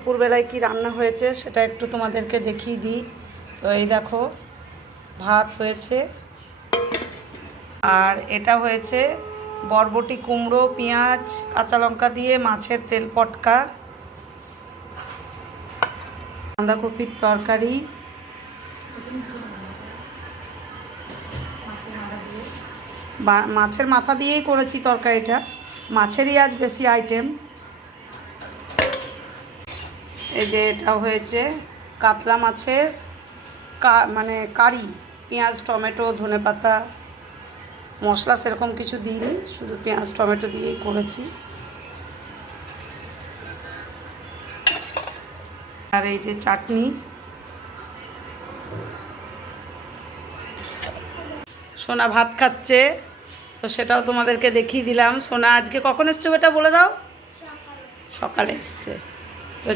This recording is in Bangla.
দুপুরবেলায় কি রান্না হয়েছে সেটা একটু তোমাদেরকে দেখিয়ে দিই। তো এই দেখো, ভাত হয়েছে, আর এটা হয়েছে বরবটি, কুমড়ো, পেঁয়াজ, কাঁচা লঙ্কা দিয়ে মাছের তেল পটকা, বাঁধাকপির তরকারি, মাছের মাথা দিয়েই করেছি তরকারিটা, মাছেরই আজ বেশি আইটেম। এই যে এটা হয়েছে কাতলা মাছের মানে কারি, পেঁয়াজ, টমেটো, ধনেপাতা, মশলা সেরকম কিছু দিইনি, শুধু পেঁয়াজ টমেটো দিয়েই করেছি। আর এই যে চাটনি। সোনা ভাত খাচ্ছে, তো সেটাও তোমাদেরকে দেখিয়ে দিলাম। সোনা আজকে কখন এসছে ওটা বলে দাও। সকালে এসছে। তো